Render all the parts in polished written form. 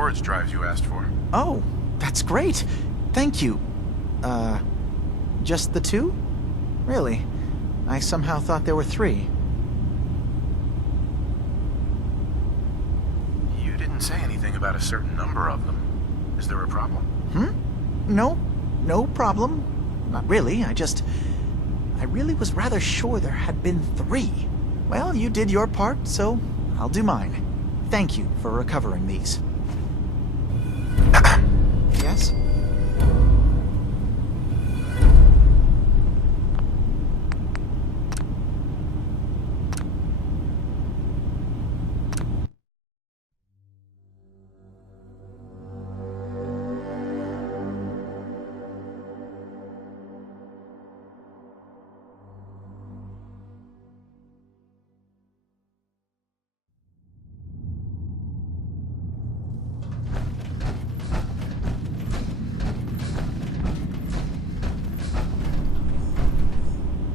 storage drives you asked for. Oh, that's great. Thank you. Just the two? Really? I somehow thought there were three. You didn't say anything about a certain number of them. Is there a problem? No problem. Not really, I really was rather sure there had been three. Well, you did your part, so I'll do mine. Thank you for recovering these. Yes?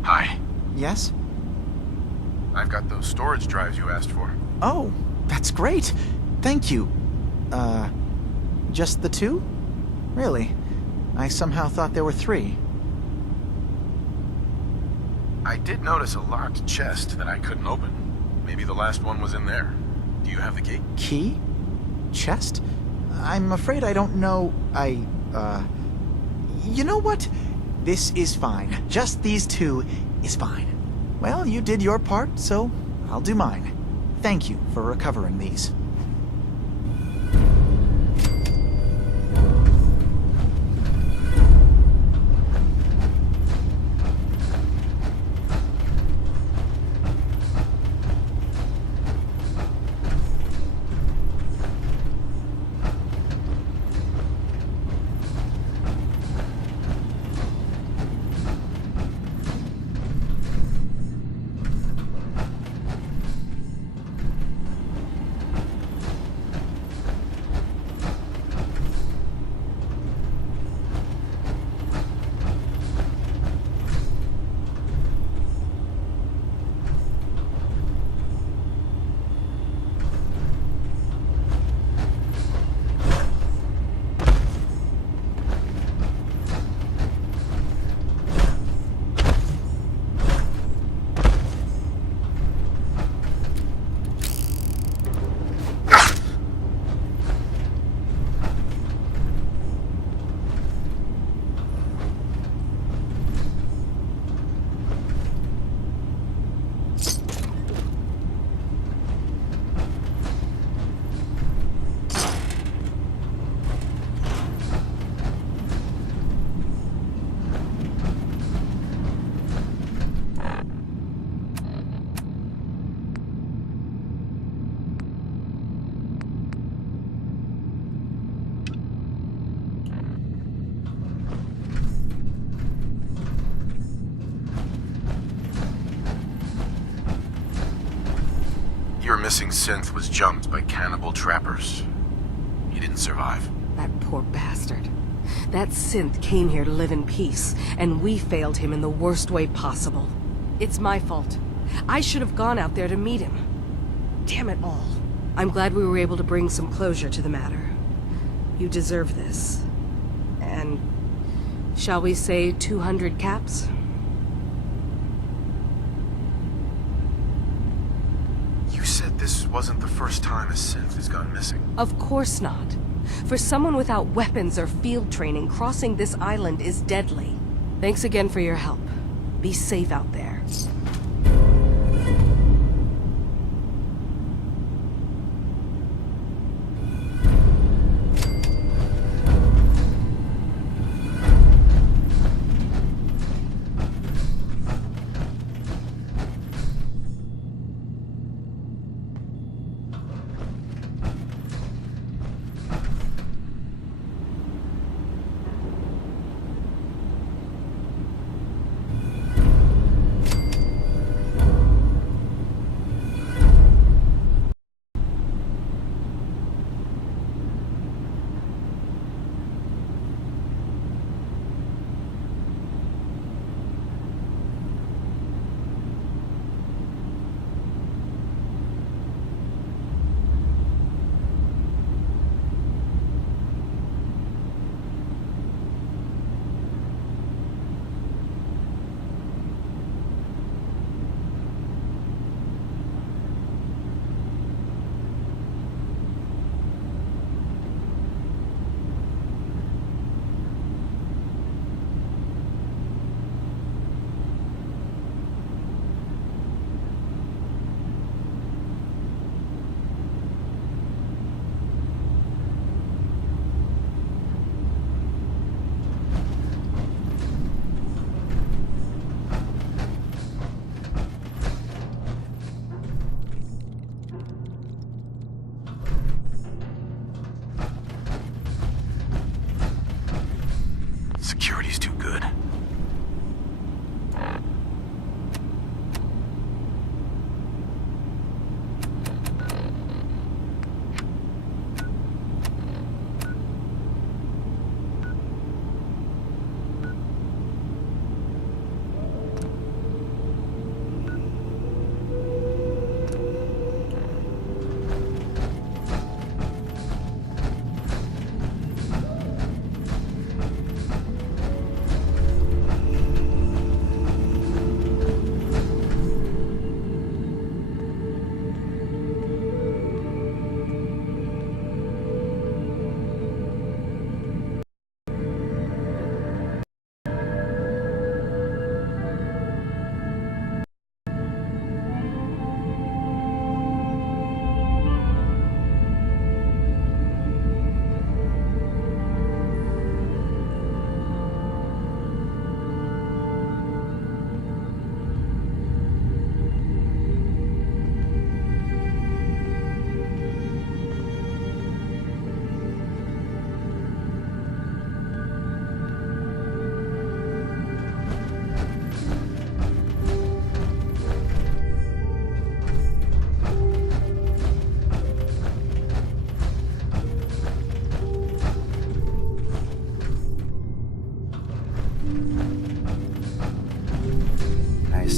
Hi. Yes? I've got those storage drives you asked for. Oh, that's great. Thank you. Just the two? Really? I somehow thought there were three. I did notice a locked chest that I couldn't open. Maybe the last one was in there. Do you have the key? Key? Chest? I'm afraid I don't know. You know what? This is fine. Just these two is fine. Well, you did your part, so I'll do mine. Thank you for recovering these. Your missing synth was jumped by cannibal trappers. He didn't survive. That poor bastard. That synth came here to live in peace, and we failed him in the worst way possible. It's my fault. I should have gone out there to meet him. Damn it all. I'm glad we were able to bring some closure to the matter. You deserve this. And shall we say 200 caps? You said this wasn't the first time a synth has gone missing. Of course not. For someone without weapons or field training, crossing this island is deadly. Thanks again for your help. Be safe out there.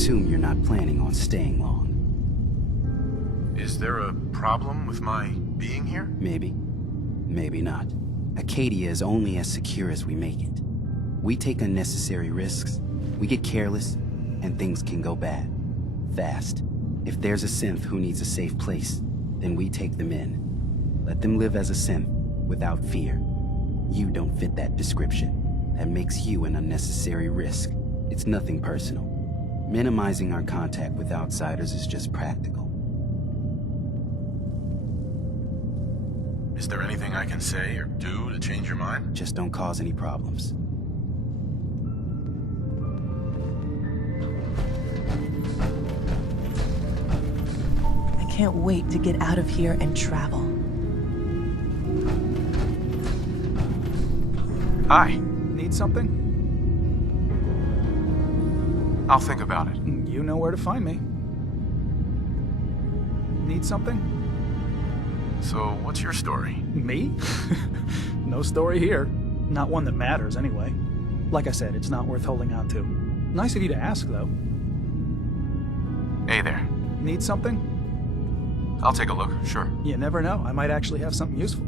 assume you're not planning on staying long. Is there a problem with my being here? Maybe. Maybe not. Acadia is only as secure as we make it. We take unnecessary risks, we get careless, and things can go bad. Fast. If there's a synth who needs a safe place, then we take them in. Let them live as a synth, without fear. You don't fit that description. That makes you an unnecessary risk. It's nothing personal. Minimizing our contact with outsiders is just practical. Is there anything I can say or do to change your mind? Just don't cause any problems. I can't wait to get out of here and travel. Hi. Need something? I'll think about it. You know where to find me. Need something? So, what's your story? Me? No story here. Not one that matters, anyway. Like I said, it's not worth holding on to. Nice of you to ask, though. Hey there. Need something? I'll take a look, sure. You never know. I might actually have something useful.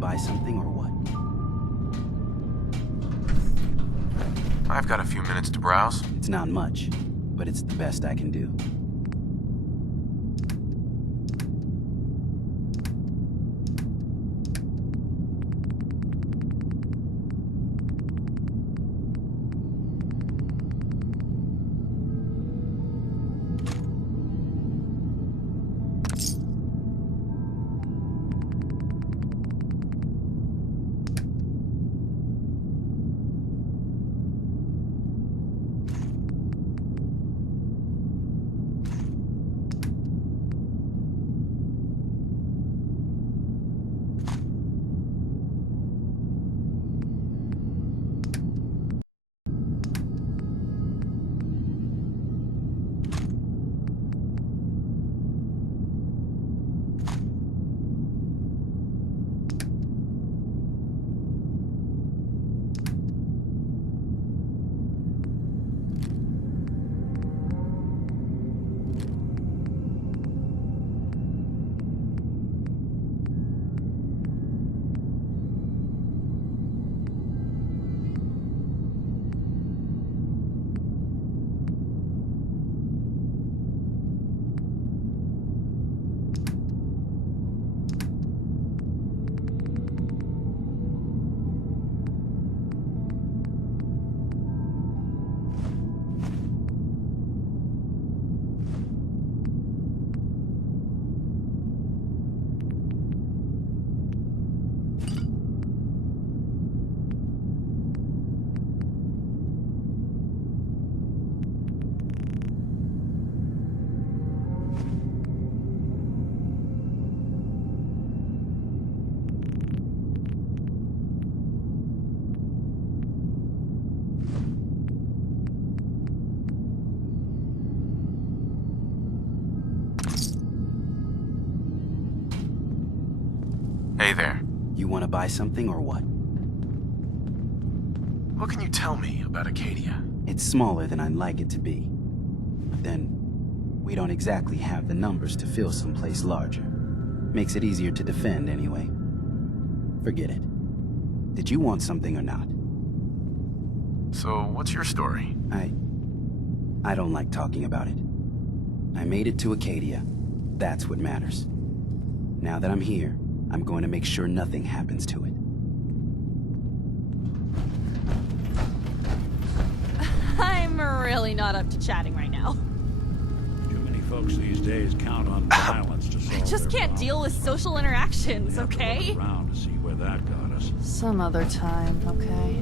Buy something or what? I've got a few minutes to browse. It's not much, but it's the best I can do. You want to buy something or what? What can you tell me about Acadia? It's smaller than I'd like it to be. But then, we don't exactly have the numbers to fill someplace larger. Makes it easier to defend anyway. Forget it. Did you want something or not? So, what's your story? I don't like talking about it. I made it to Acadia. That's what matters. Now that I'm here, I'm going to make sure nothing happens to it. I'm really not up to chatting right now. Too many folks these days count on violence to solve I just their can't problems. deal with social interactions, We have to okay? look around to see where that got us. Some other time, okay?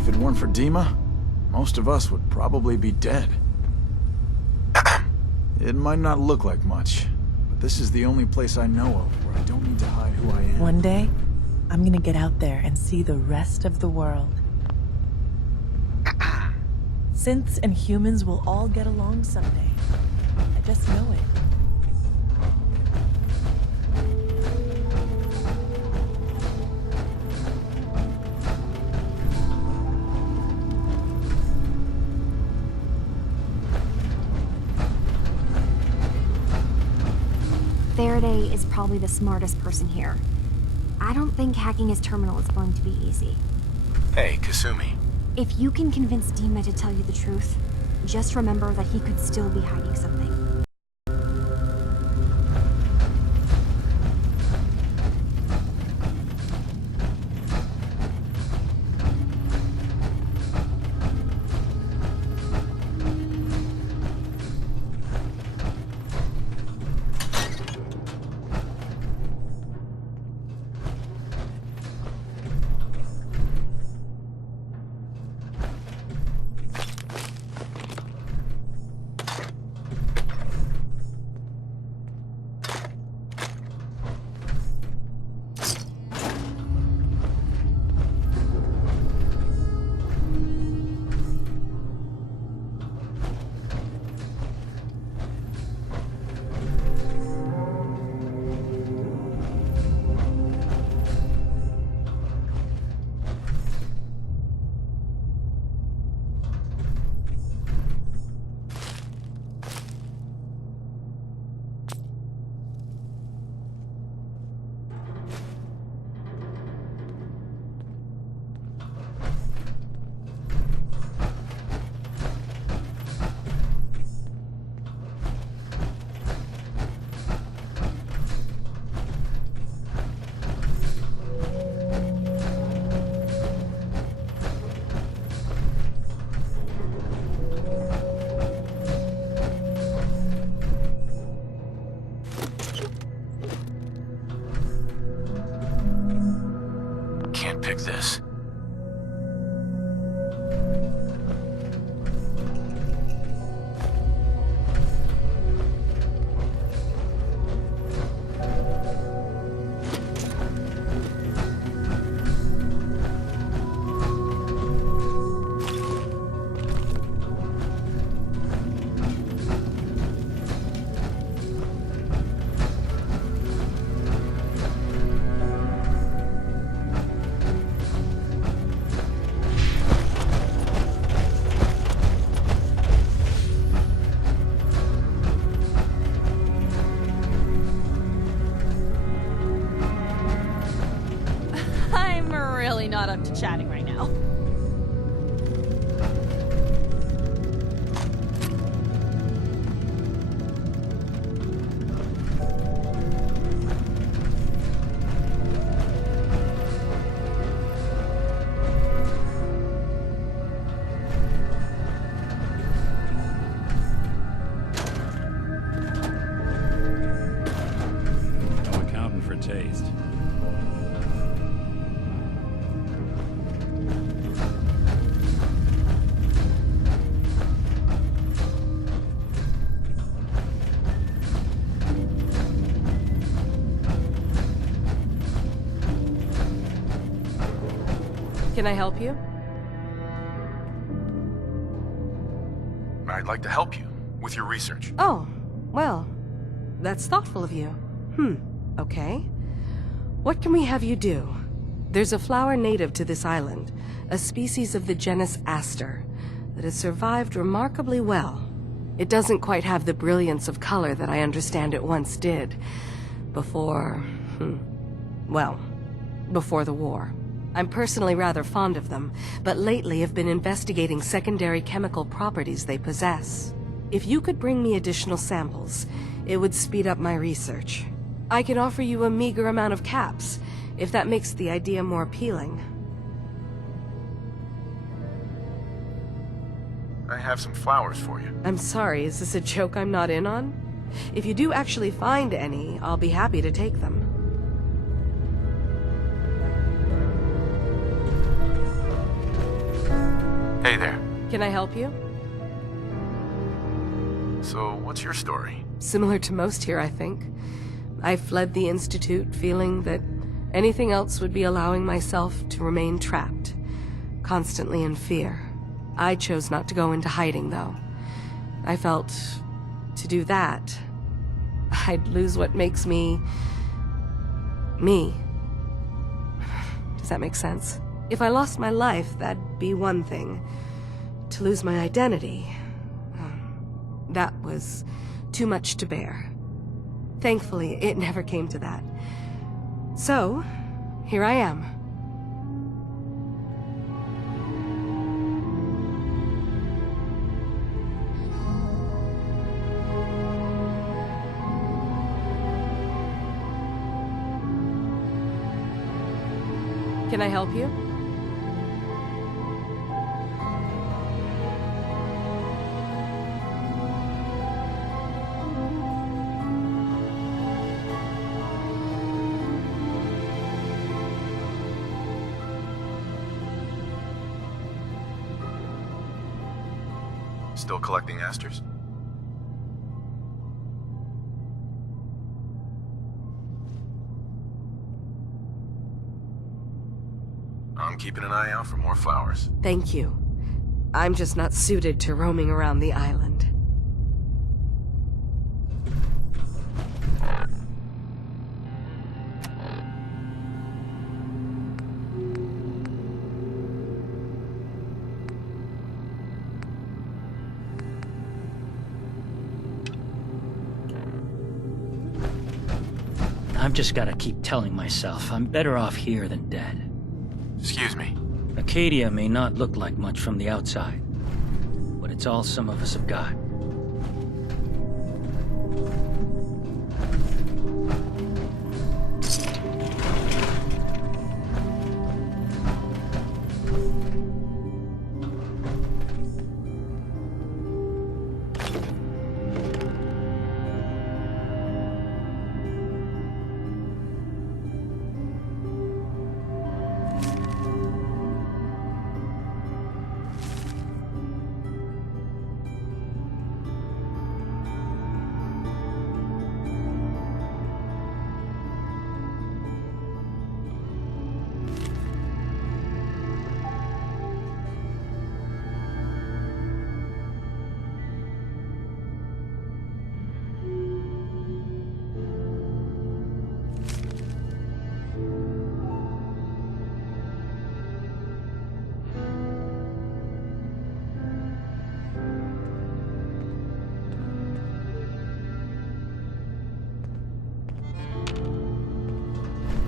If it weren't for Dima, most of us would probably be dead. It might not look like much, but this is the only place I know of where I don't need to hide who I am. One day, I'm gonna get out there and see the rest of the world. Synths and humans will all get along someday. I just know it. Faraday is probably the smartest person here. I don't think hacking his terminal is going to be easy. Hey, Kasumi. If you can convince Dima to tell you the truth, just remember that he could still be hiding something. Can't pick this. I'm really not up to chatting right now. No accounting for taste. Can I help you? I'd like to help you with your research. Oh, well, That's thoughtful of you. Okay. What can we have you do? There's a flower native to this island, a species of the genus Aster, that has survived remarkably well. It doesn't quite have the brilliance of color that I understand it once did. Before the war. I'm personally rather fond of them, but lately have been investigating secondary chemical properties they possess. If you could bring me additional samples, it would speed up my research. I can offer you a meager amount of caps, if that makes the idea more appealing. I have some flowers for you. I'm sorry, is this a joke I'm not in on? If you do actually find any, I'll be happy to take them. Hey there. Can I help you? So, what's your story? Similar to most here, I think. I fled the Institute feeling that anything else would be allowing myself to remain trapped, constantly in fear. I chose not to go into hiding, though. I felt to do that, I'd lose what makes me... me. Does that make sense? If I lost my life, that'd be one thing. To lose my identity, that was too much to bear. Thankfully, it never came to that. So, here I am. Can I help you? Still collecting asters? I'm keeping an eye out for more flowers. Thank you. I'm just not suited to roaming around the island. I've just gotta keep telling myself I'm better off here than dead. Excuse me. Acadia may not look like much from the outside, but it's all some of us have got.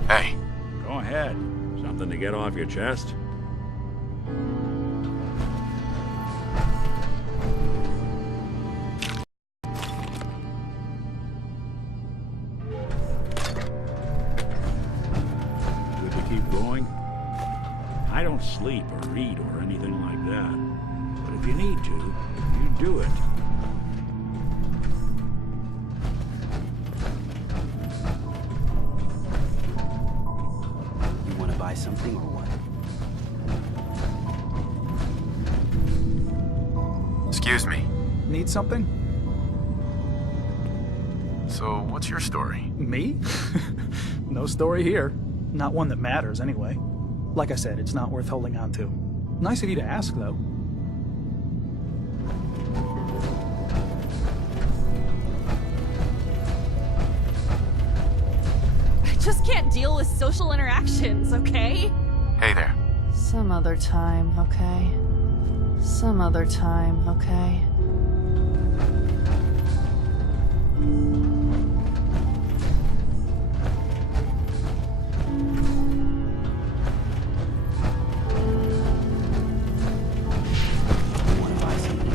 Hey. Go ahead. Something to get off your chest? Good to keep going? I don't sleep or read or anything like that. But if you need to, you do it. Buy something or what? Excuse me. Need something? So, what's your story? Me? No story here. Not one that matters, anyway. Like I said, it's not worth holding on to. Nice of you to ask, though. just can't deal with social interactions, okay? Hey there. Some other time, okay? Some other time, okay? Wanna buy something?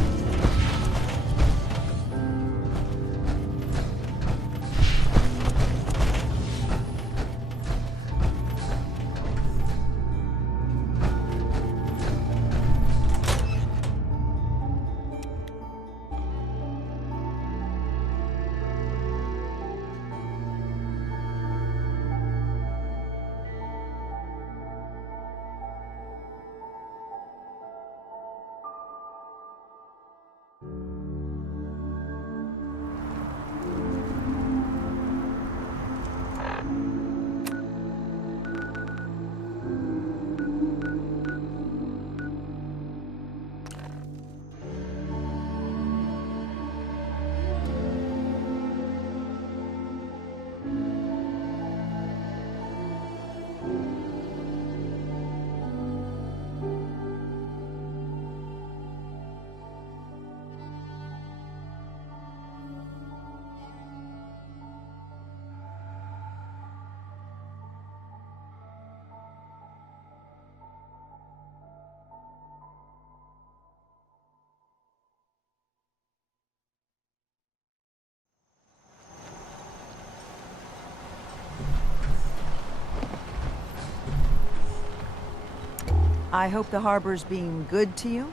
I hope the harbor's being good to you.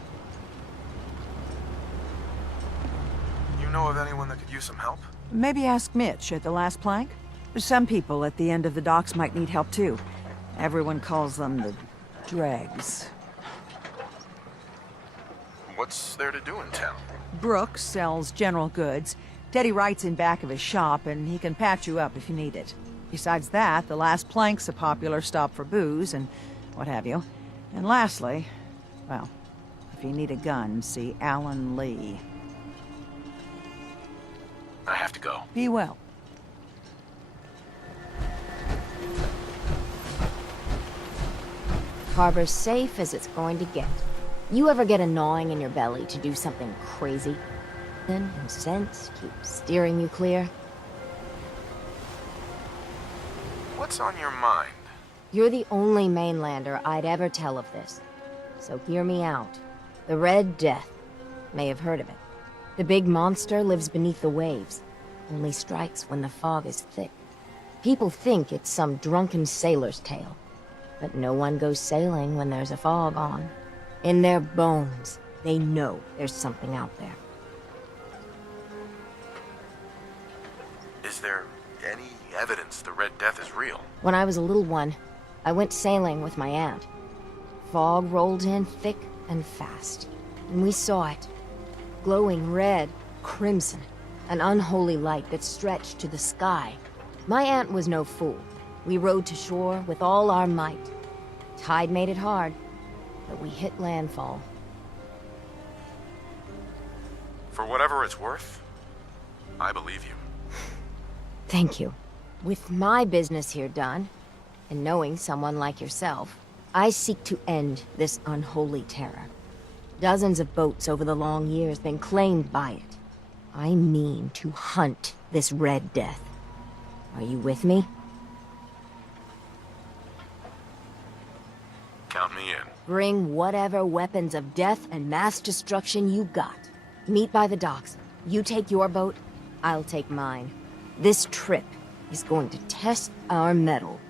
You know of anyone that could use some help? Maybe ask Mitch at the last plank. Some people at the end of the docks might need help too. Everyone calls them the dregs. What's there to do in town? Brooks sells general goods. Teddy Wright's in back of his shop, and he can patch you up if you need it. Besides that, the last plank's a popular stop for booze and what have you. And lastly, well, if you need a gun, see Alan Lee. I have to go. Be well. Harbor's safe as it's going to get. You ever get a gnawing in your belly to do something crazy? And sense keep steering you clear? What's on your mind? You're the only mainlander I'd ever tell of this. So hear me out. The Red Death. May have heard of it. The big monster lives beneath the waves. Only strikes when the fog is thick. People think it's some drunken sailor's tale. But no one goes sailing when there's a fog on. In their bones, they know there's something out there. Is there any evidence the Red Death is real? When I was a little one, I went sailing with my aunt. Fog rolled in thick and fast, and we saw it. Glowing red, crimson, an unholy light that stretched to the sky. My aunt was no fool. We rowed to shore with all our might. Tide made it hard, but we hit landfall. For whatever it's worth, I believe you. Thank you. With my business here done, and knowing someone like yourself, I seek to end this unholy terror. Dozens of boats over the long years been claimed by it. I mean to hunt this Red Death. Are you with me? Count me in. Bring whatever weapons of death and mass destruction you got. Meet by the docks. You take your boat, I'll take mine. This trip is going to test our mettle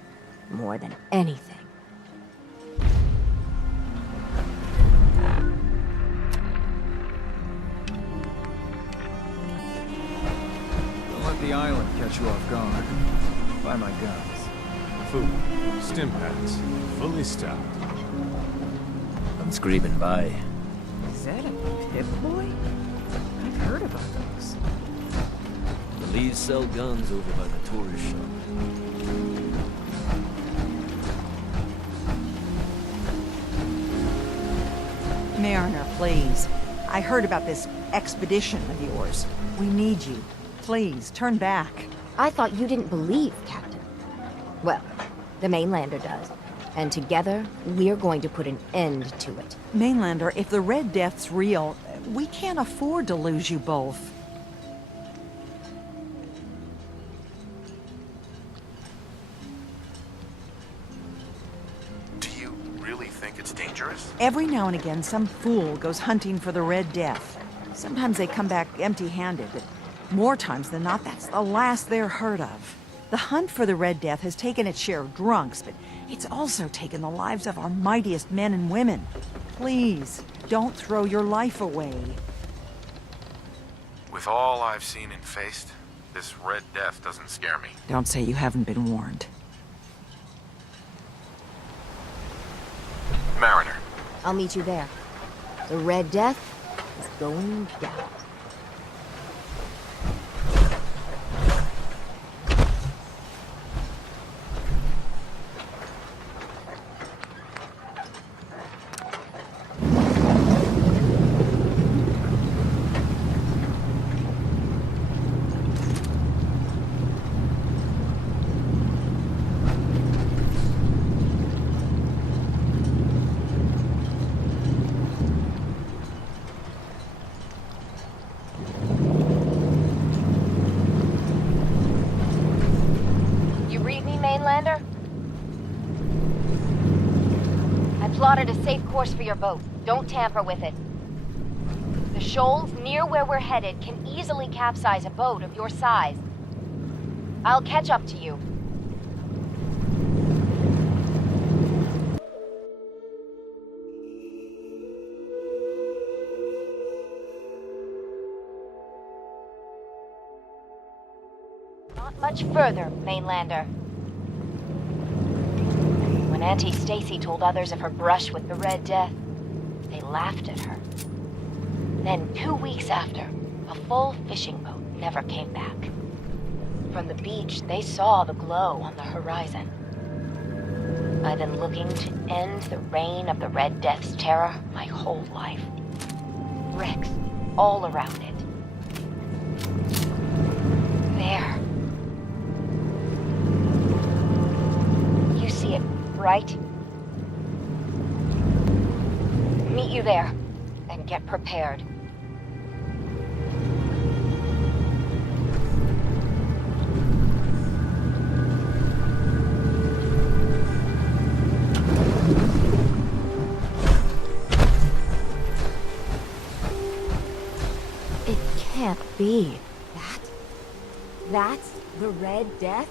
more than anything. Don't let the island catch you off guard. Buy my guns. Food, stim packs, fully stocked. I'm screaming by. Is that a Pip-Boy? I've heard about those. The Lees sell guns over by the tourist shop. Mariner, please. I heard about this expedition of yours. We need you. Please, turn back. I thought you didn't believe, Captain. Well, the Mainlander does. And together, we're going to put an end to it. Mainlander, if the Red Death's real, we can't afford to lose you both. Do you really think it's dangerous? Every now and again, some fool goes hunting for the Red Death. Sometimes they come back empty-handed, but more times than not, that's the last they're heard of. The hunt for the Red Death has taken its share of drunks, but it's also taken the lives of our mightiest men and women. Please, don't throw your life away. With all I've seen and faced, this Red Death doesn't scare me. Don't say you haven't been warned. Mariner. I'll meet you there. The Red Death is going down. Mainlander? I plotted a safe course for your boat. Don't tamper with it. The shoals near where we're headed can easily capsize a boat of your size. I'll catch up to you. Not much further, Mainlander. When Auntie Stacy told others of her brush with the Red Death, they laughed at her. Then 2 weeks after, a full fishing boat never came back. From the beach, they saw the glow on the horizon. I've been looking to end the reign of the Red Death's terror my whole life. Wrecks all around it. There. You see it, right? Meet you there, and get prepared. It can't be. That's the Red Death?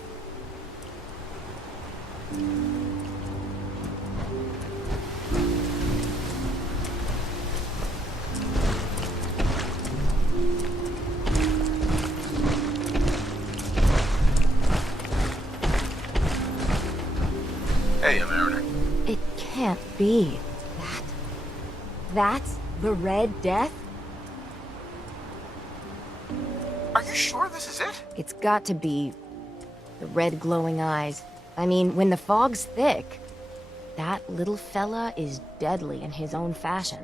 Hey, Mariner. It can't be. That's the Red Death? Are you sure this is it? It's got to be. The red glowing eyes. I mean, when the fog's thick, that little fella is deadly in his own fashion.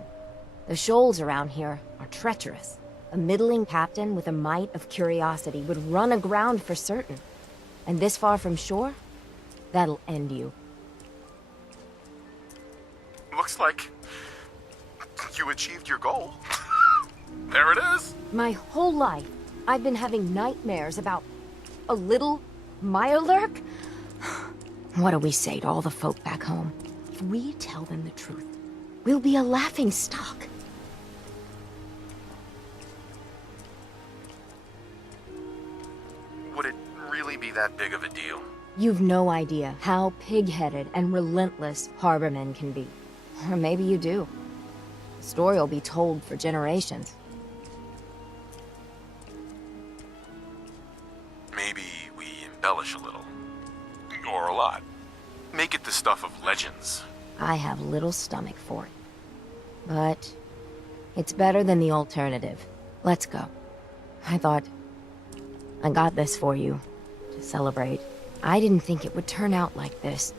The shoals around here are treacherous. A middling captain with a mite of curiosity would run aground for certain. And this far from shore, that'll end you. Looks like you achieved your goal. There it is. My whole life, I've been having nightmares about a little Mirelurk? What do we say to all the folk back home? If we tell them the truth, we'll be a laughing stock. Would it really be that big of a deal? You've no idea how pig-headed and relentless Harbormen can be. Or maybe you do. The story will be told for generations. Maybe we embellish a little. Or a lot. Make it the stuff of legends. I have little stomach for it. But it's better than the alternative. Let's go. I thought I got this for you to celebrate. I didn't think it would turn out like this.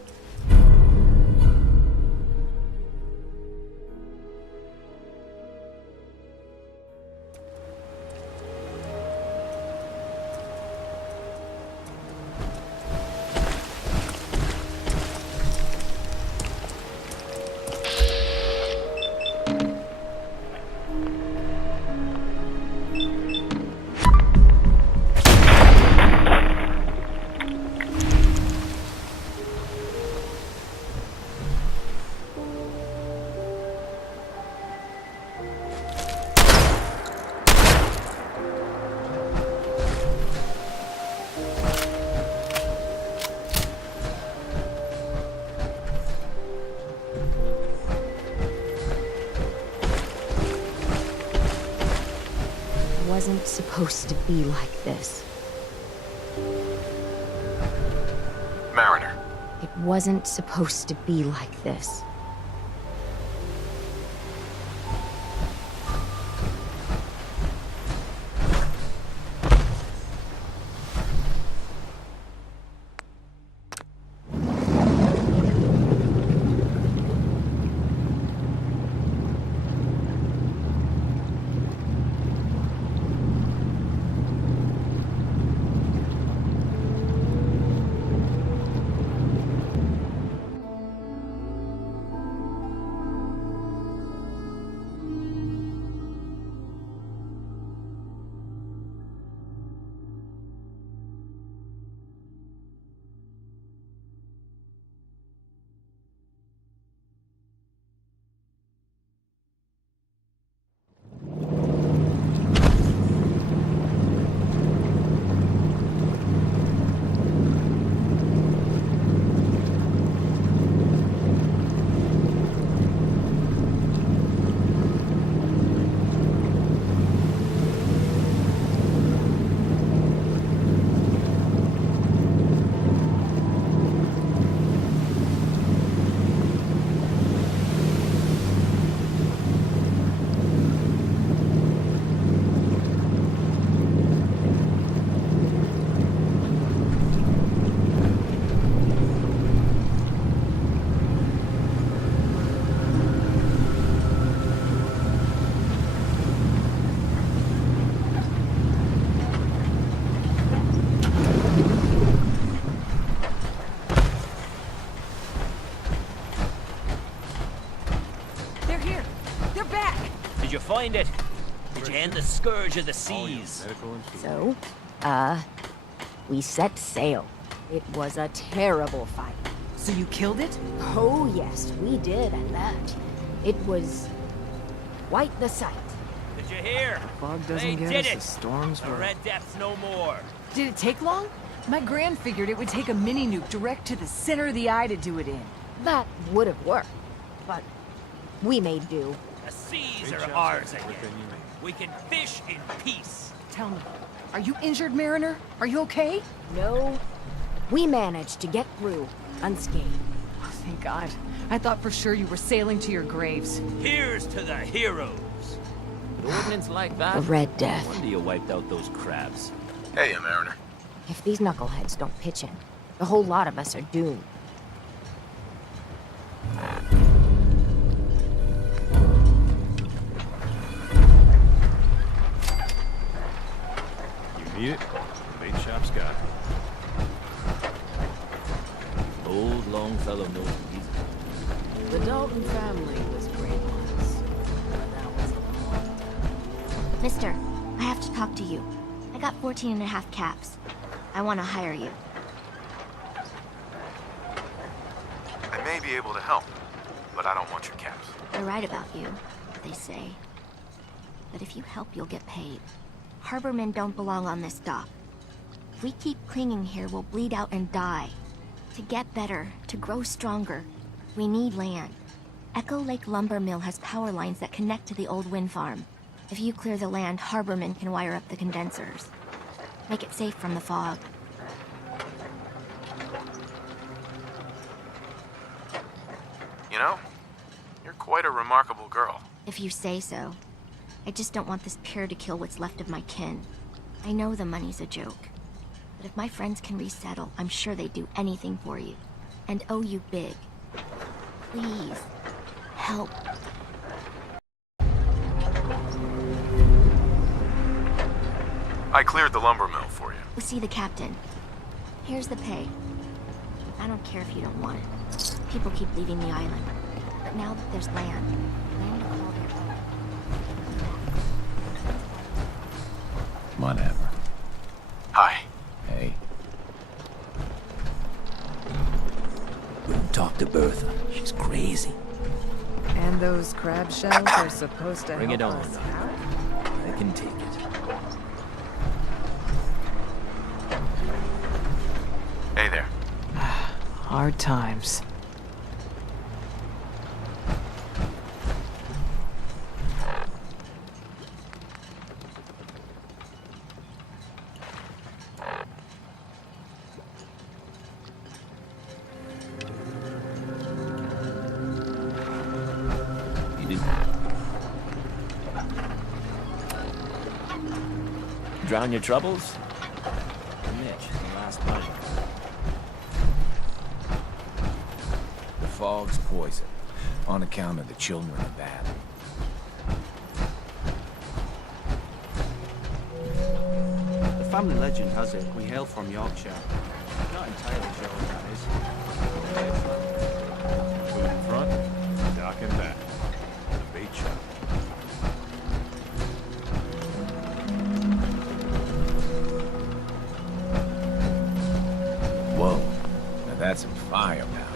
wasn't supposed to be like this. Mariner. It wasn't supposed to be like this. Did you find it? Did you end the scourge of the seas? So, we set sail. It was a terrible fight. So you killed it? Oh yes, we did at that. It was quite the sight. Did you hear? Fog They doesn't get did us, it. the storms The will. Red Depth's no more. Did it take long? My Gran figured it would take a mini-nuke direct to the center of the eye to do it in. That would have worked, but we made do. The seas are ours again. We can fish in peace. Tell me, are you injured, Mariner? Are you okay? No, we managed to get through unscathed. Oh, thank God. I thought for sure you were sailing to your graves. Here's to the heroes. With ordnance like that, The Red Death. wonder you wiped out those crabs. Hey, Mariner. If these knuckleheads don't pitch in, the whole lot of us are doomed. You need it? The bait shop's got it. Old Longfellow knows he's... The Dalton family was great ones. But that was a long time. Mister, I have to talk to you. I got 14 and a half caps. I want to hire you. I may be able to help, but I don't want your caps. They're right about you, they say. But if you help, you'll get paid. Harbormen don't belong on this dock. If we keep clinging here, we'll bleed out and die. To get better, to grow stronger, we need land. Echo Lake Lumber Mill has power lines that connect to the old wind farm. If you clear the land, Harbormen can wire up the condensers. Make it safe from the fog. You know, you're quite a remarkable girl. If you say so. I just don't want this pier to kill what's left of my kin. I know the money's a joke. But if my friends can resettle, I'm sure they'd do anything for you. And owe you big. Please, help. I cleared the lumber mill for you. We'll see the captain. Here's the pay. I don't care if you don't want it. People keep leaving the island. But now that there's land will call their own. Whatever. Hi. Hey. Wouldn't talk to Bertha. She's crazy. And those crab shells are supposed to Bring help it on. us out? I can take it. Hey there. Hard times. Drown your troubles? Mitch, the last night. The fog's poison, on account of the children of that. The family legend has it we hail from Yorkshire. Not entirely sure what that is. Food in front, dock and back. The bait shop. Whoa, now that's some firepower.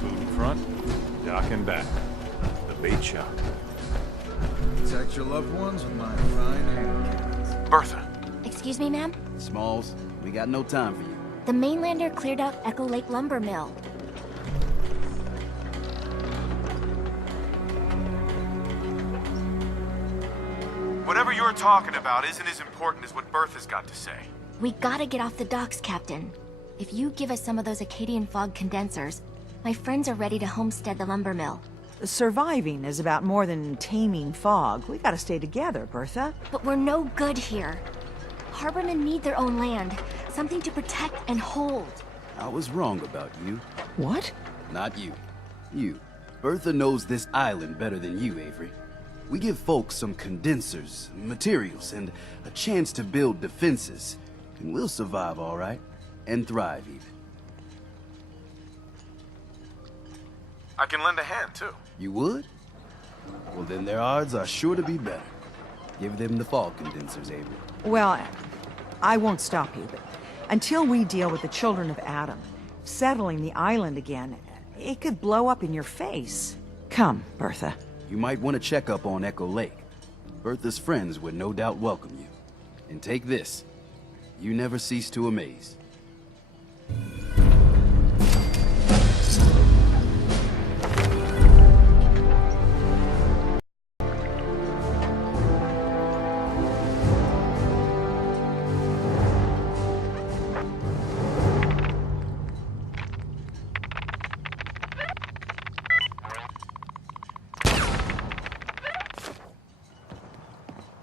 Food in front, dock and back. The bait shop. Protect your loved ones with my frying hand cannons. Bertha, Excuse me, ma'am? Smalls, we got no time for you. The Mainlander cleared out Echo Lake Lumber Mill. whatever you're talking about isn't as important as what Bertha's got to say. We gotta get off the docks, Captain. If you give us some of those Acadian fog condensers, my friends are ready to homestead the lumber mill. Surviving is about more than taming fog. We gotta stay together, Bertha. But we're no good here. Harbormen need their own land, something to protect and hold. I was wrong about you. What? Not you. You. Bertha knows this island better than you, Avery. We give folks some condensers, materials, and a chance to build defenses. And we'll survive all right. And thrive, even. I can lend a hand, too. You would? Well, then their odds are sure to be better. Give them the fog condensers, Avery. Well, I won't stop you, but until we deal with the children of Adam, settling the island again, it could blow up in your face. Come, Bertha. You might want to check up on Echo Lake. Bertha's friends would no doubt welcome you. And take this. You never cease to amaze.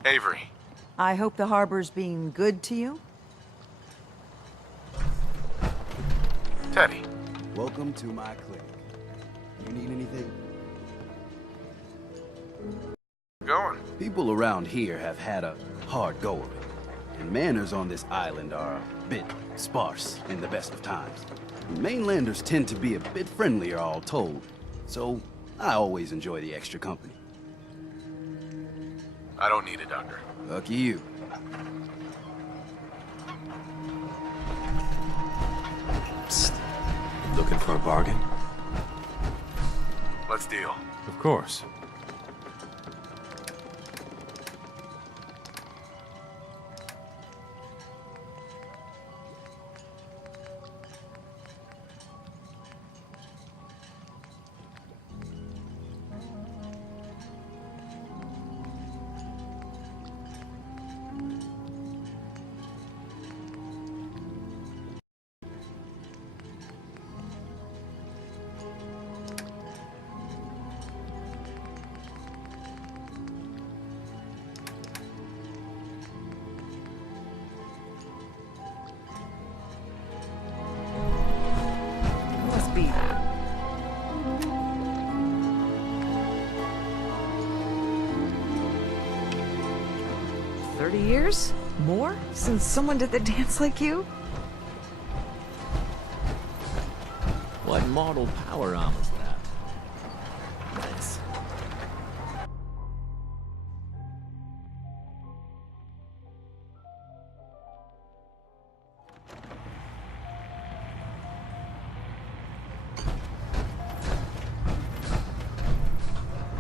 Avery. I hope the harbor's being good to you. Teddy. Welcome to my clinic. You need anything? Going. People around here have had a hard go of it. And manners on this island are a bit sparse in the best of times. Mainlanders tend to be a bit friendlier, all told. So, I always enjoy the extra company. I don't need a doctor. Lucky you. Psst. Looking for a bargain? Let's deal. Of course. Must be 30 years? More? Since someone did the dance like you? What mortal power arm is that? Nice.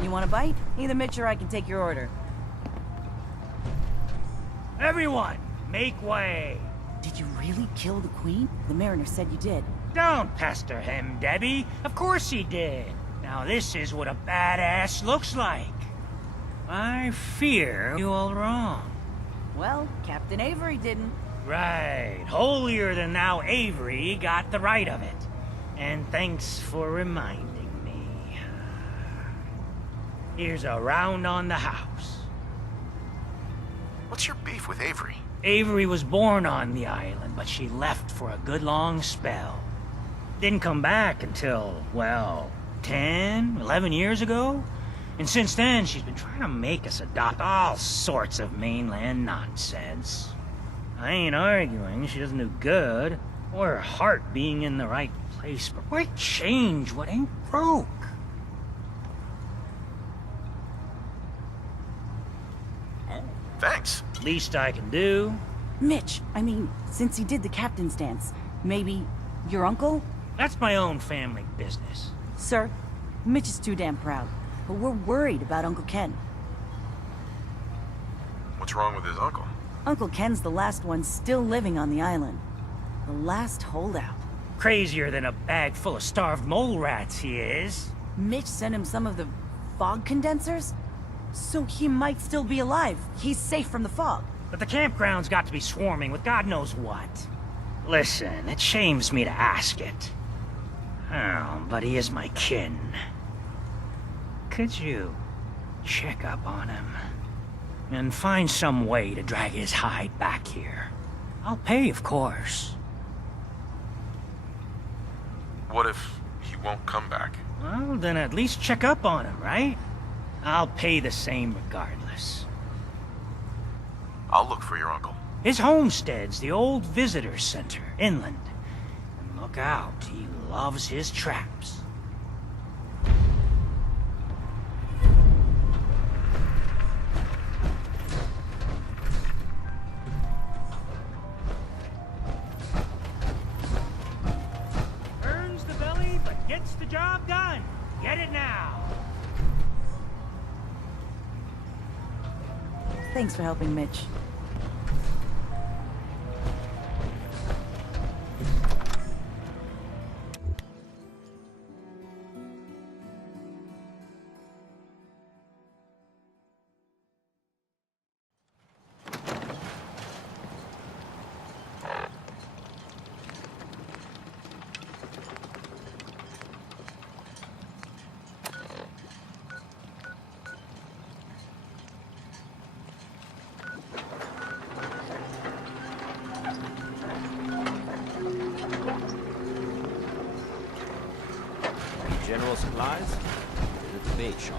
You want a bite? Either Mitch or I can take your order. Everyone, make way! Did you really kill the queen? The mariner said you did. Don't pester him, Debbie. Of course he did. Now this is what a badass looks like. I fear you all wrong. Well, Captain Avery didn't. Right. Holier than thou Avery got the right of it. And thanks for reminding me. Here's a round on the house. What's your beef with Avery? Avery was born on the island, but she left for a good long spell. Didn't come back until, well, 10, 11 years ago. And since then, she's been trying to make us adopt all sorts of mainland nonsense. I ain't arguing she doesn't do good, or her heart being in the right place, but why change what ain't broke? Thanks. Least I can do. Mitch, I mean, since he did the captain's dance, maybe your uncle? That's my own family business. Sir, Mitch is too damn proud, but we're worried about Uncle Ken. What's wrong with his uncle? Uncle Ken's the last one still living on the island. The last holdout. Crazier than a bag full of starved mole rats, he is. Mitch sent him some of the fog condensers? So he might still be alive. He's safe from the fog. But the campground's got to be swarming with God knows what. Listen, it shames me to ask it. Oh, but he is my kin. Could you check up on him? And find some way to drag his hide back here. I'll pay, of course. What if he won't come back? Well, then at least check up on him, right? I'll pay the same regardless. I'll look for your uncle. His homestead's the old visitor center, inland. And look out, he loves his traps. Burns the belly, but gets the job done. Get it now. Thanks for helping Mitch. General supplies? At the bait shop.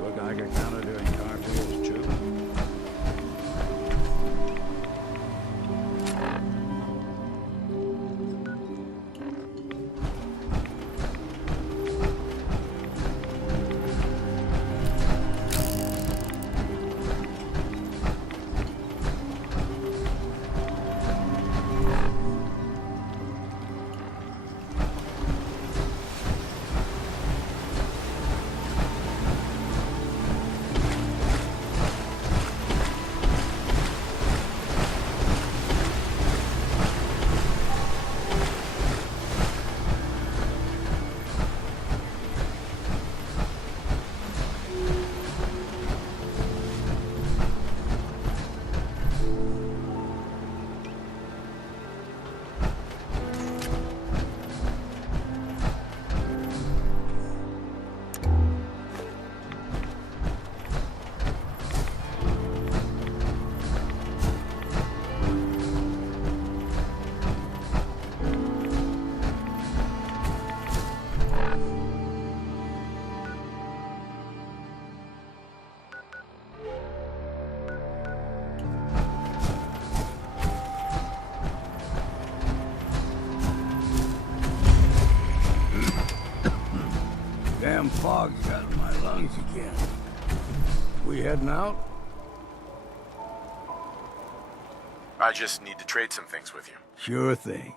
Look like a counter doing cartwheels too. Damn fog's got in my lungs again. We heading out? I just need to trade some things with you. Sure thing.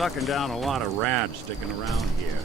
sucking down a lot of rats sticking around here.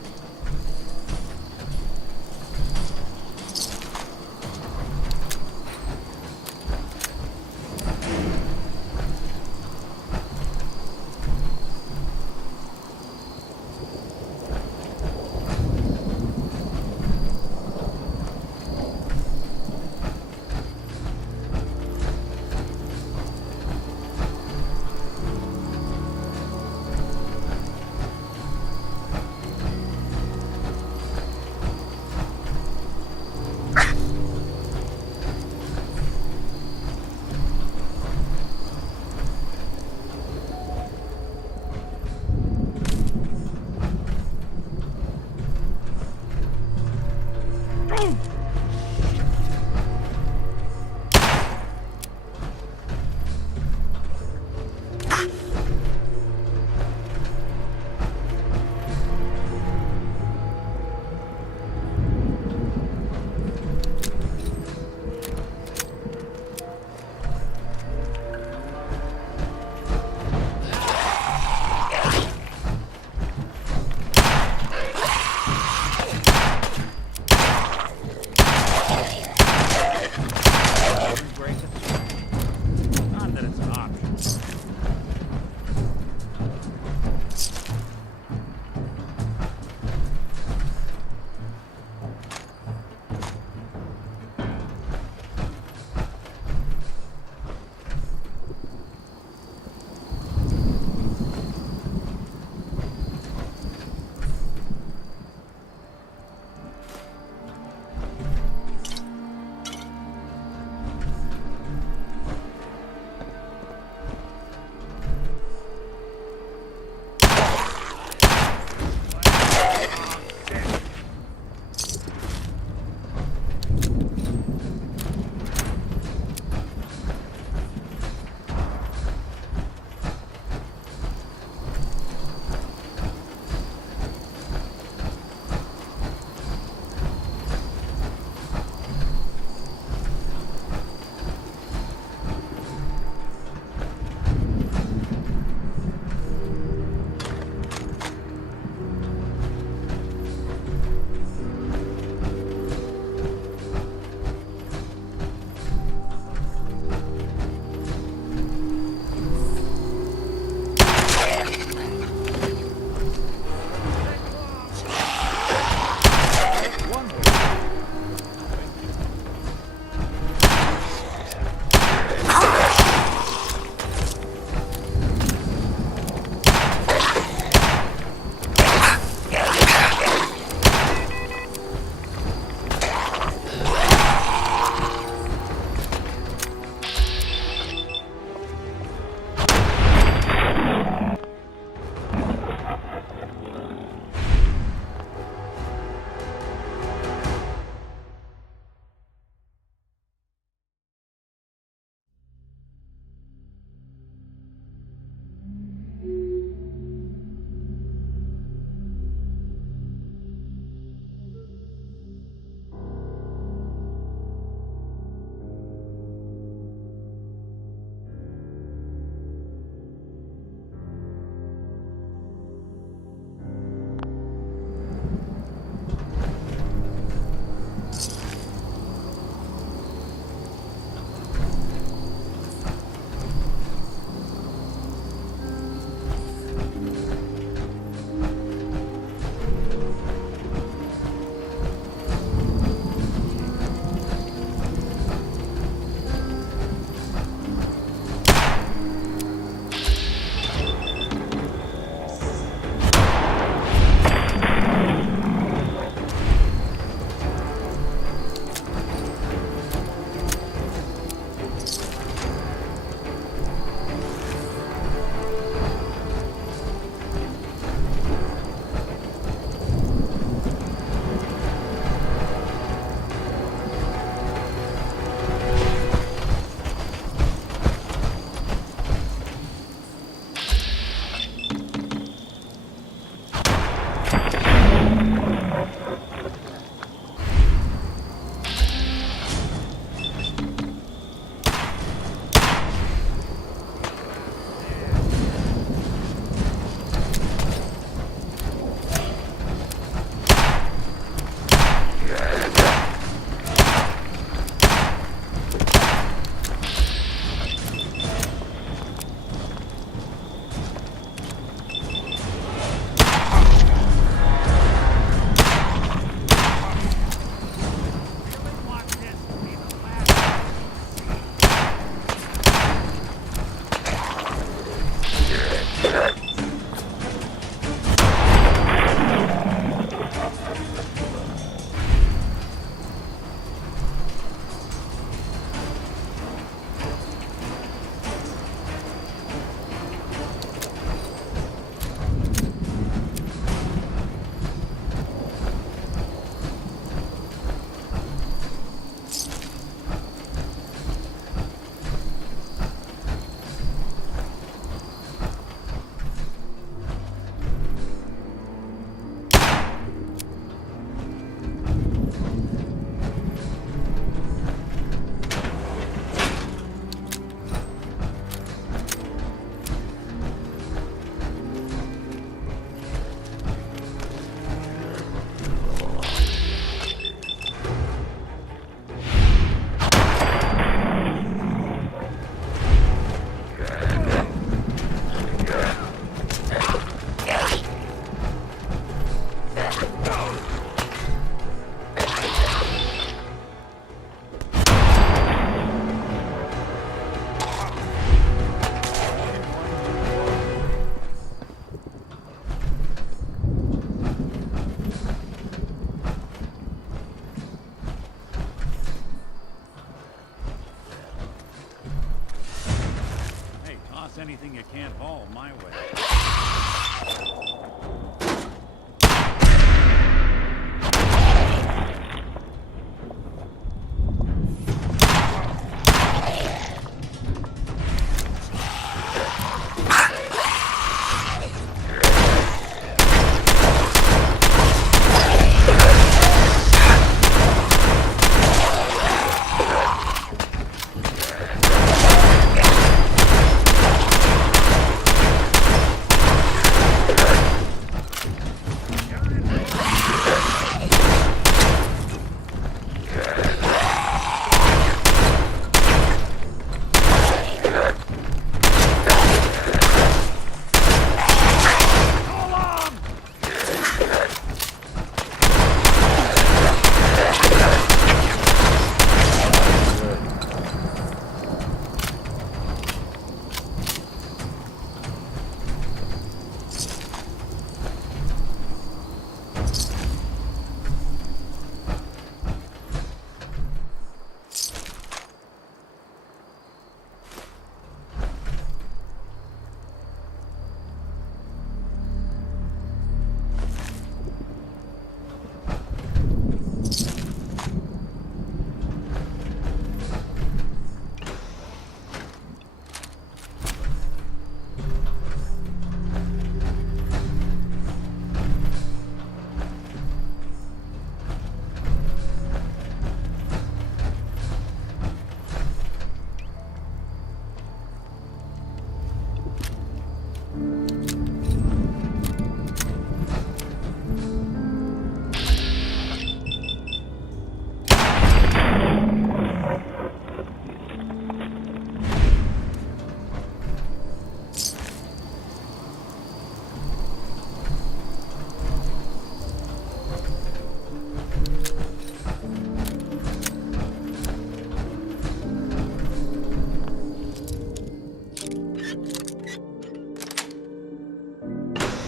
toss anything you can't haul my way.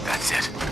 That's it.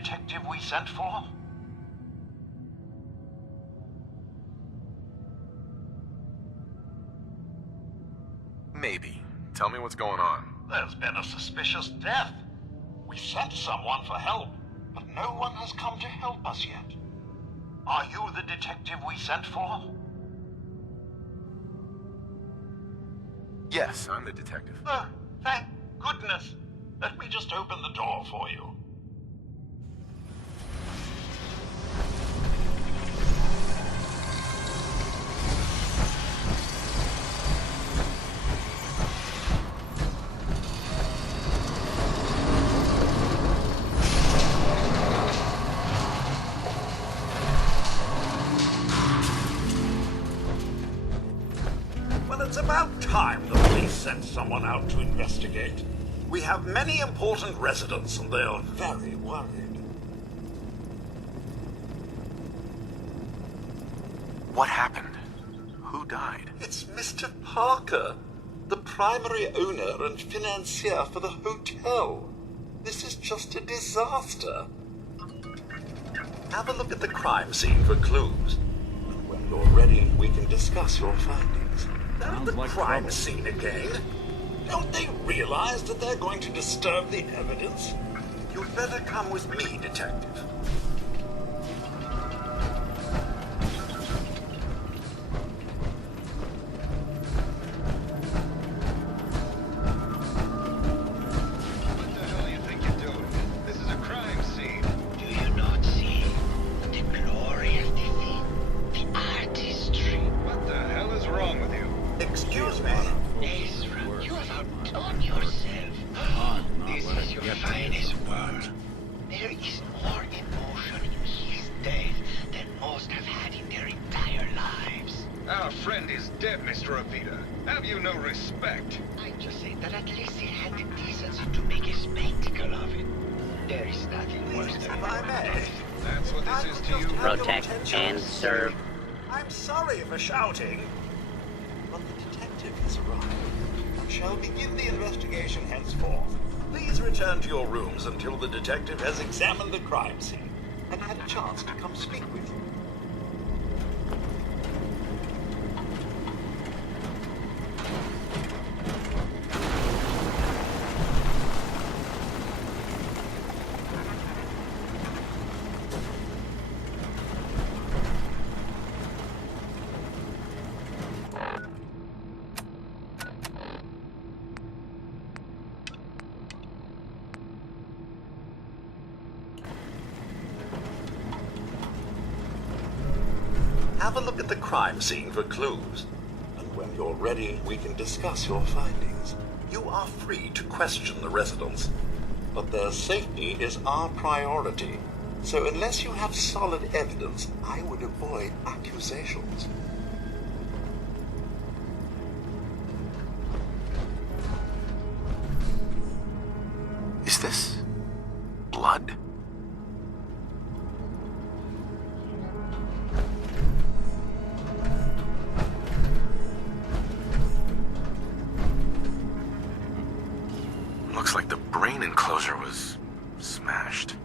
detective we sent for? Maybe. Tell me what's going on. There's been a suspicious death. We sent someone for help, but no one has come to help us yet. Are you the detective we sent for? Yes, I'm the detective. Oh, thank goodness. Let me just open the door for you. Well, it's about time the police sent someone out to investigate. We have many important residents, and they are very worried. What happened? Who died? It's Mr. Parker, the primary owner and financier for the hotel. This is just a disaster. Have a look at the crime scene for clues. And when you're ready, we can discuss your findings. And the crime scene again? Don't they realize that they're going to disturb the evidence? You'd better come with me, detective. What the hell do you think you're doing? This is a crime scene. Do you not see the glorious defeat, the artistry? What the hell is wrong with you? Excuse me? Ezra, you have outdone yourself. This is your finest work. There is more emotion in his death than most have had in their entire lives. Our friend is dead, Mr. Avita. Have you no respect? I just say that at least he had the decency to make a spectacle of it. There is nothing worse than death. That's what this is to you. Protect and serve. I'm sorry for shouting, but the detective has arrived and shall begin the investigation henceforth. Please return to your rooms until the detective has examined the crime scene and had a chance to come speak with you. Have a look at the crime scene for clues. And when you're ready, we can discuss your findings. You are free to question the residents, but their safety is our priority. So unless you have solid evidence, I would avoid accusations. Is this blood? Looks like the brain enclosure was smashed.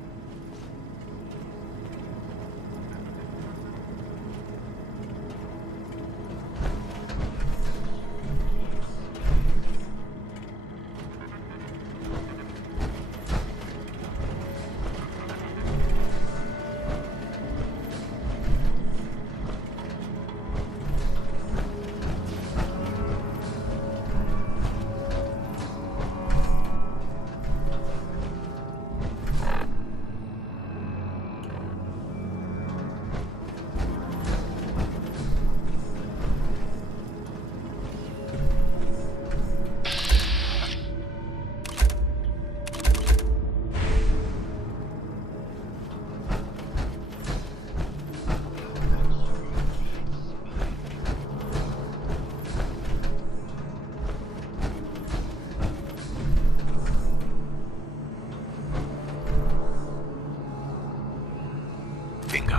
Bingo.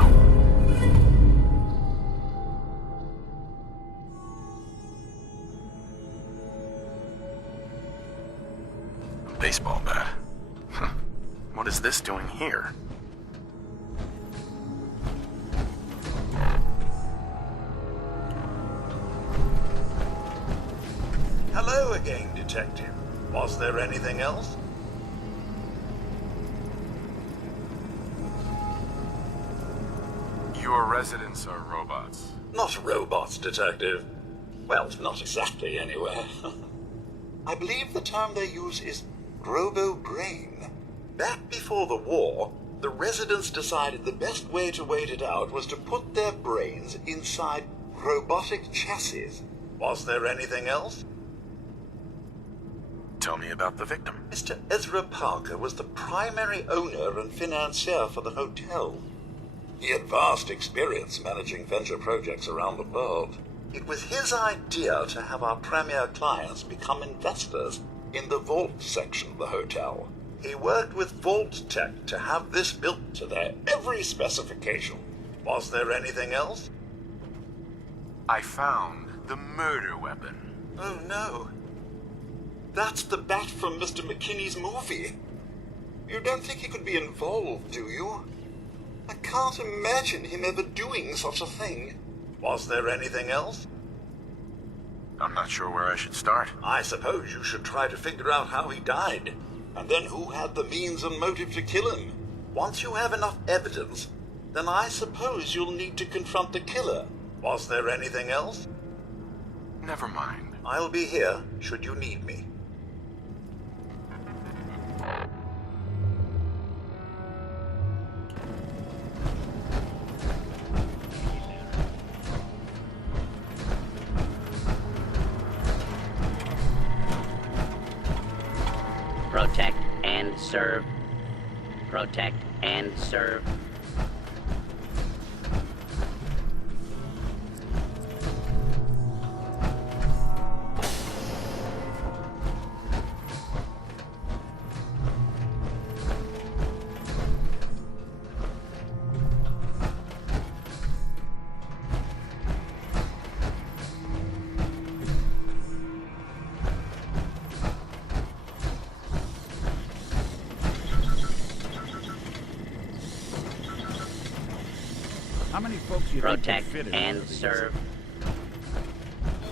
Baseball bat. What is this doing here? Hello again, Detective. Was there anything else? Your residents are robots. Not robots, Detective. Well, not exactly, anyway. I believe the term they use is robo-brain. Back before the war, the residents decided the best way to wait it out was to put their brains inside robotic chassis. Was there anything else? Tell me about the victim. Mr. Ezra Parker was the primary owner and financier for the hotel. He had vast experience managing venture projects around the world. It was his idea to have our premier clients become investors in the vault section of the hotel. He worked with Vault Tech to have this built to their every specification. Was there anything else? I found the murder weapon. Oh no. That's the bat from Mr. McKinney's movie. You don't think he could be involved, do you? I can't imagine him ever doing such a thing. Was there anything else? I'm not sure where I should start. I suppose you should try to figure out how he died, and then who had the means and motive to kill him. Once you have enough evidence, then I suppose you'll need to confront the killer. Was there anything else? Never mind. I'll be here should you need me. Protect and serve. Protect and serve. How many folks you Protect think could fit in and one of these? serve.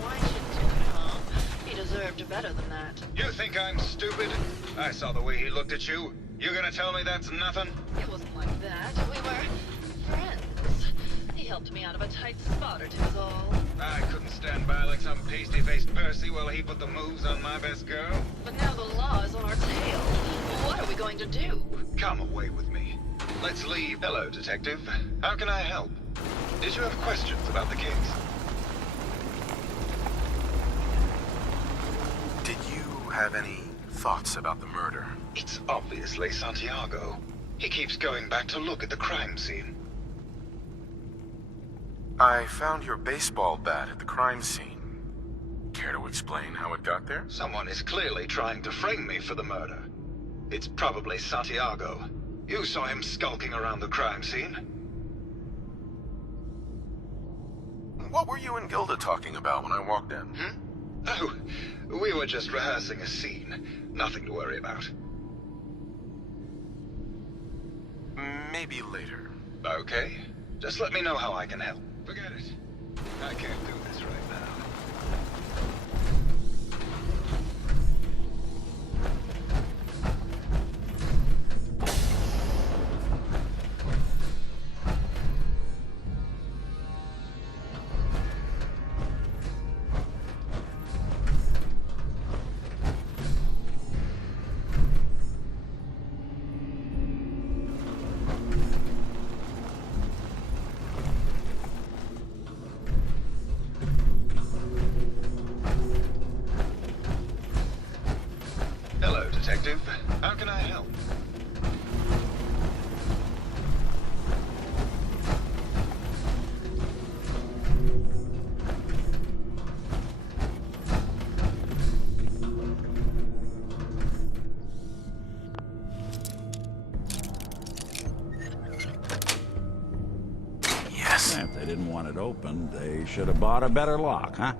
Why shouldn't you, Tom? He deserved better than that. You think I'm stupid? I saw the way he looked at you. You gonna tell me that's nothing? It wasn't like that. We were friends. He helped me out of a tight spot or two is all. I couldn't stand by like some pasty-faced Percy while he put the moves on my best girl. But now the law is on our tail. What are we going to do? Come away with me. Let's leave. Hello, Detective. How can I help? Did you have questions about the case? Did you have any thoughts about the murder? It's obviously Santiago. He keeps going back to look at the crime scene. I found your baseball bat at the crime scene. Care to explain how it got there? Someone is clearly trying to frame me for the murder. It's probably Santiago. You saw him skulking around the crime scene. What were you and Gilda talking about when I walked in? Oh, we were just rehearsing a scene. Nothing to worry about. Maybe later. Okay. Just let me know how I can help. Forget it. I can't do this right now. Hello, Detective. How can I help? Yes. If they didn't want it opened, they should have bought a better lock, huh?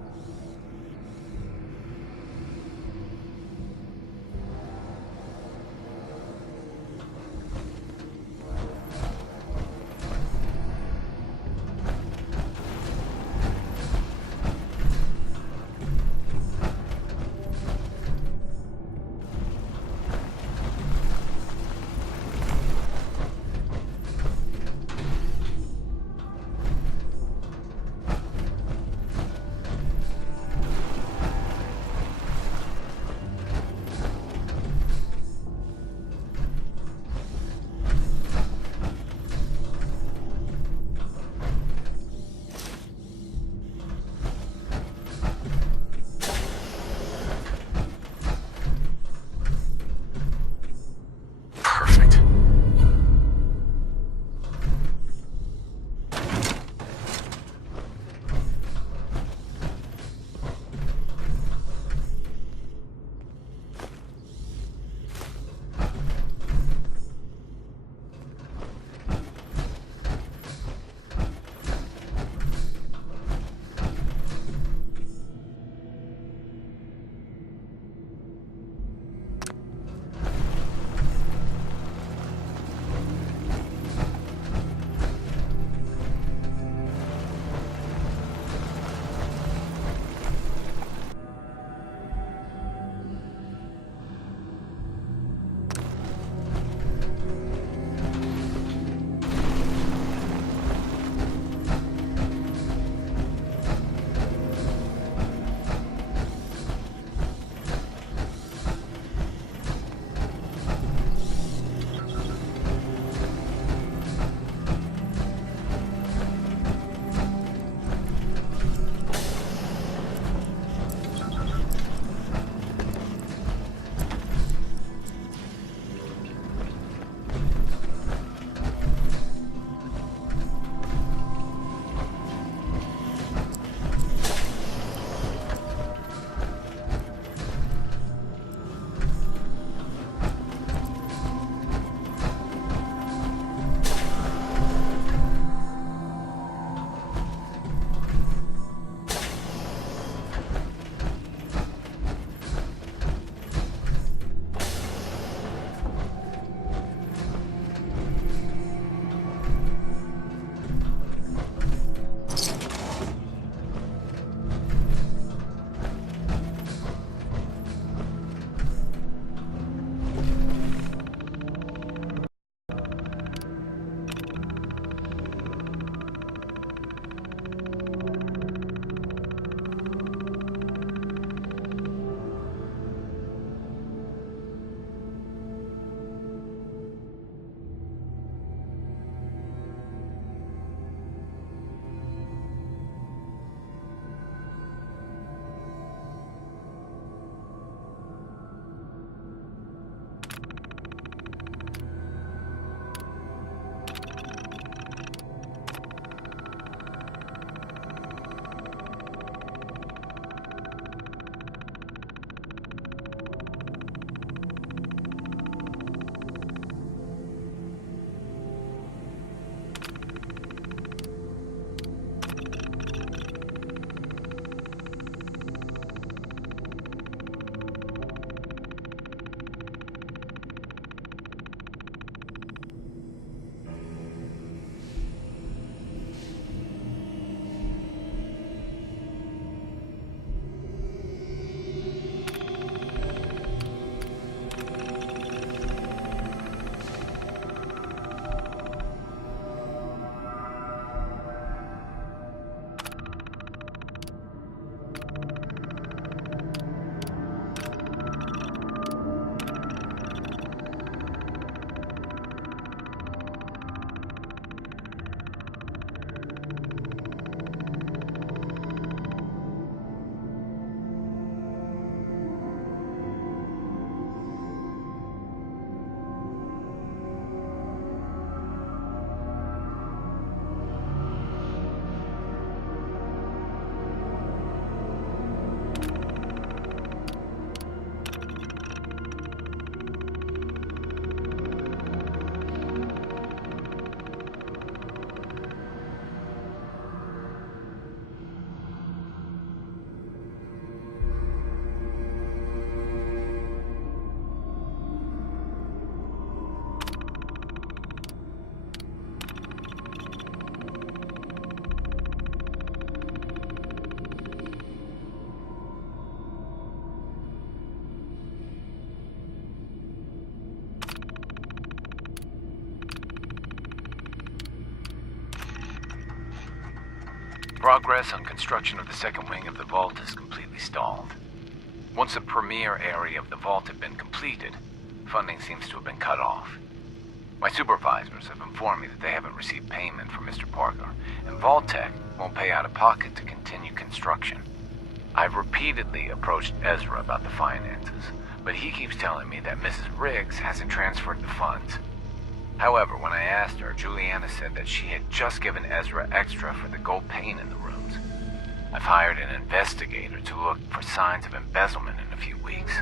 Progress on construction of the second wing of the vault is completely stalled. Once the premier area of the vault had been completed, funding seems to have been cut off. My supervisors have informed me that they haven't received payment from Mr. Parker, and Vault-Tec won't pay out of pocket to continue construction. I've repeatedly approached Ezra about the finances, but he keeps telling me that Mrs. Riggs hasn't transferred the funds. However, when I asked her, Juliana said that she had just given Ezra extra for the gold paint in the rooms. I've hired an investigator to look for signs of embezzlement in a few weeks.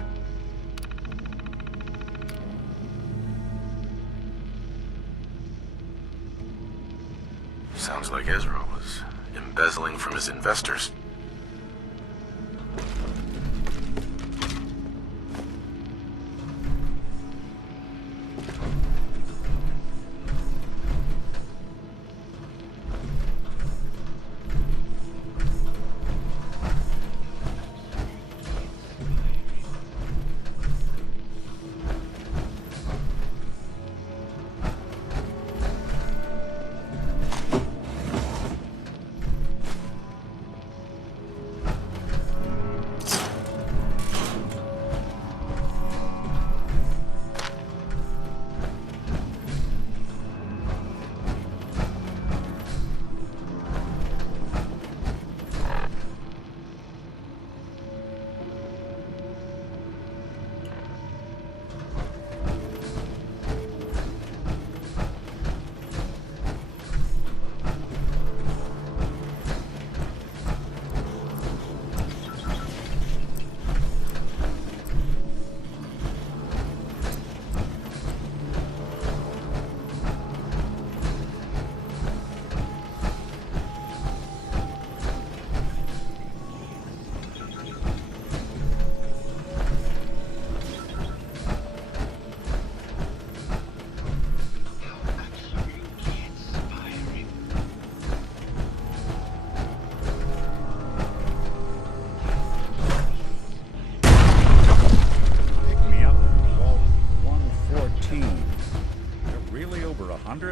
Sounds like Ezra was embezzling from his investors.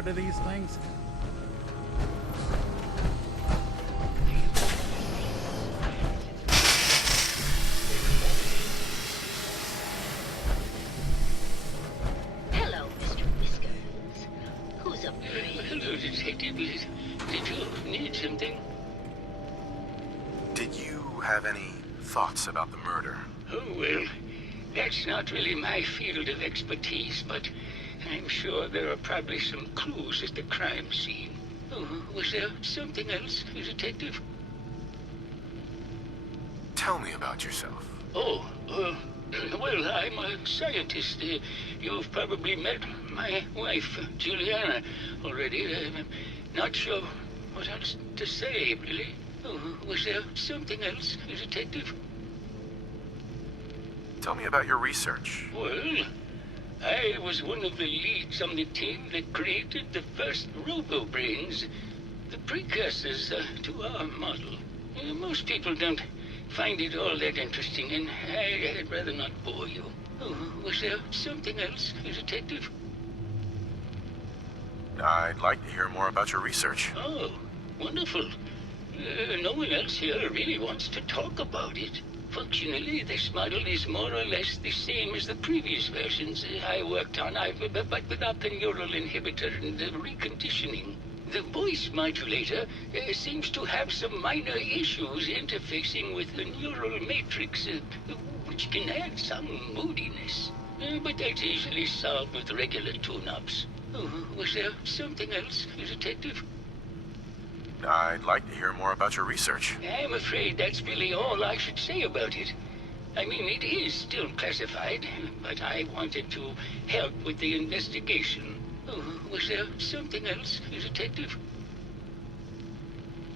Of these things? Hello, Mr. Whiskers. Who's up there? Hello, Detective. Did you need something? Did you have any thoughts about the murder? Oh, well, that's not really my field of expertise, but I'm sure there are probably some clues at the crime scene. Oh, was there something else, Detective? Tell me about yourself. Oh, well, I'm a scientist. You've probably met my wife, Juliana, already. I'm not sure what else to say, really. Oh, was there something else, Detective? Tell me about your research. Well, I was one of the leads on the team that created the first robo-brains, the precursors to our model. Most people don't find it all that interesting, and I'd rather not bore you. Oh, was there something else, Detective? I'd like to hear more about your research. Oh, wonderful. No one else here really wants to talk about it. Functionally, this model is more or less the same as the previous versions I worked on, but without the neural inhibitor and the reconditioning. The voice modulator seems to have some minor issues interfacing with the neural matrix, which can add some moodiness. But that's easily solved with regular tune-ups. Oh, was there something else, Detective? I'd like to hear more about your research. I'm afraid that's really all I should say about it. I mean, it is still classified, but I wanted to help with the investigation. Oh, was there something else, Detective?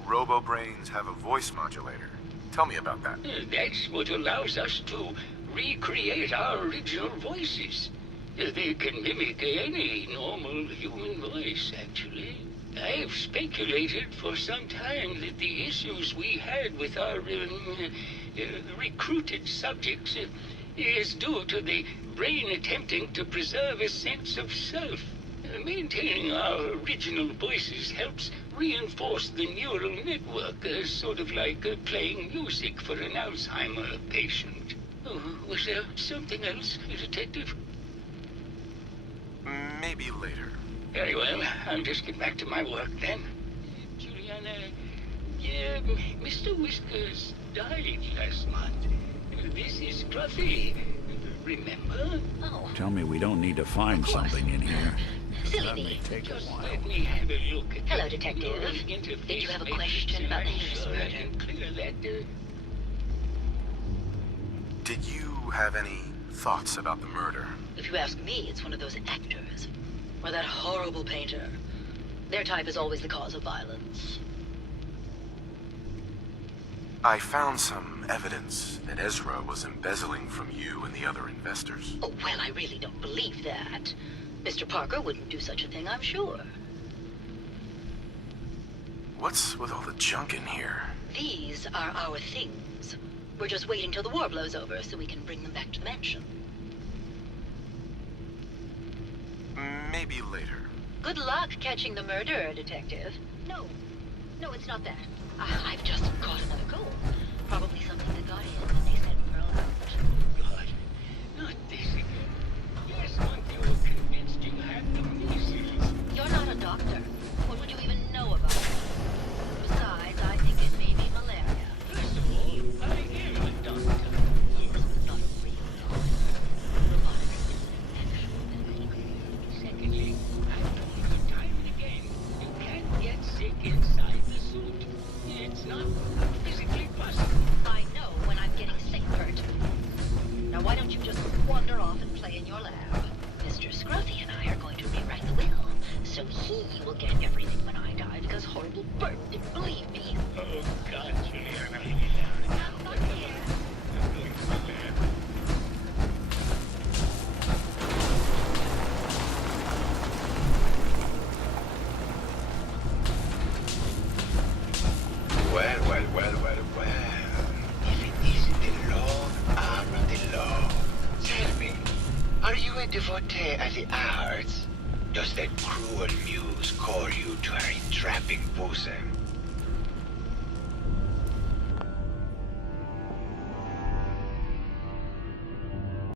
Robo-brains have a voice modulator. Tell me about that. That's what allows us to recreate our original voices. They can mimic any normal human voice, actually. I've speculated for some time that the issues we had with our recruited subjects is due to the brain attempting to preserve a sense of self. Maintaining our original voices helps reinforce the neural network, sort of like playing music for an Alzheimer patient. Oh, was there something else, Detective? Maybe later. Very well. I'll just get back to my work then. Juliana, yeah, Mr. Whiskers died last month. This is Scruffy. Remember? Oh. Tell me we don't need to find something in here. Silly me. Just let me have a look at Hello, Detective. Did you have a question about the heinous murder? Clear that, Did you have any thoughts about the murder? If you ask me, it's one of those actors. Or that horrible painter. Their type is always the cause of violence. I found some evidence that Ezra was embezzling from you and the other investors. Oh, well, I really don't believe that. Mr. Parker wouldn't do such a thing, I'm sure. What's with all the junk in here? These are our things. We're just waiting till the war blows over so we can bring them back to the mansion. Maybe later. Good luck catching the murderer, Detective. No, it's not that. I've just caught another goal. Probably something that got in when they said Pearl out. God, not this again. Last month you were convinced you had the measles. You're not a doctor. What would you even know about it? Besides, I think it may be malaria. First of all, I am a doctor. Yes, but not a real doctor. Robotic. Secondly, I've told you time and again, you can't get sick inside the suit. It's not physically possible. I know when I'm getting sick, Kurt. Now why don't you just wander off and play in your lab? Mr. Scruffy and I are going to rewrite the will, so he will get everything when I die because horrible Bert didn't believe me. Oh, God, Juliana. Now, look here. I'm going to the lab. Well. If it isn't the long arm of the law. Tell me, are you a devotee of the arts? Does that cruel muse call you to her entrapping bosom?